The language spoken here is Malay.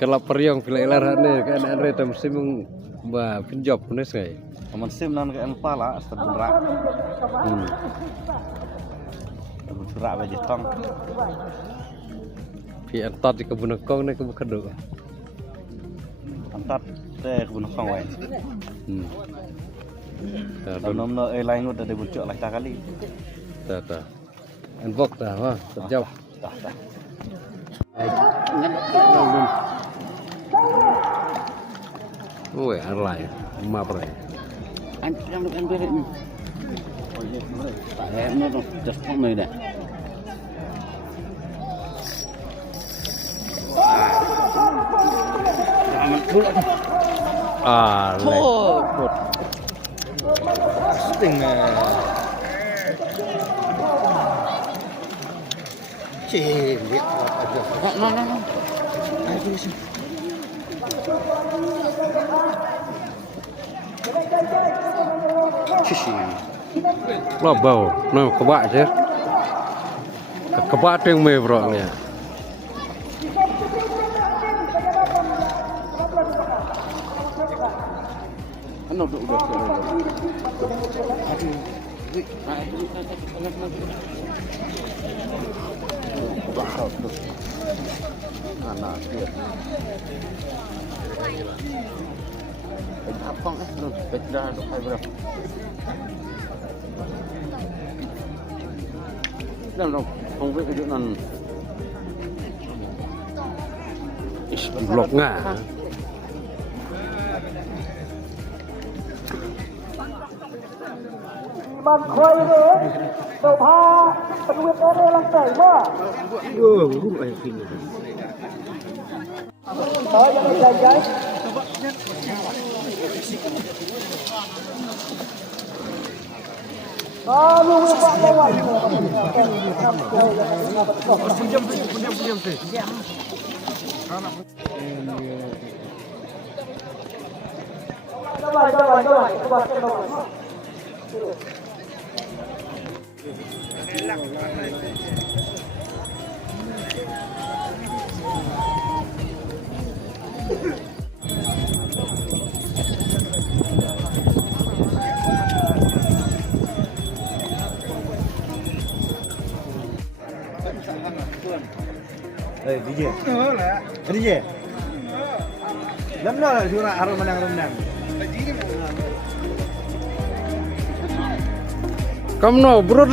Kalau periong pilih larane kan ada tam sim ba pinjop punis kai. Aman sim nan ke pala astad berak. Berak aja tong. Pi antat di kebun kong ni kebun kedok. Antat teh kebun kong wae. Nom no lain udah dibucuk lah kali. Ta. Envok dah wah, terjauh. Dah. Oi, arlai. Ma prai. Yang lu ambil ini. Oh iya, tak ada tu, just pun ni dah. Ah, Oh, setengah. cik, lihat apa aja. No. Ayo sini. Cici. Lo bau, no kebak je. Kebak tu yang me bro ni. Ano udah. Aduh. Anak dia. Apa tu? Betul tu hai bro. Dong, không biết cái chỗ này. Blok ngah. Ban khơi nữa, đầu pha, phần nguyệt đó đây là chảy quá. Tới cho nó chạy. Luôn bạn đây rồi. DJ. DJ. Lam na sura harus menang. Kamu no, bro.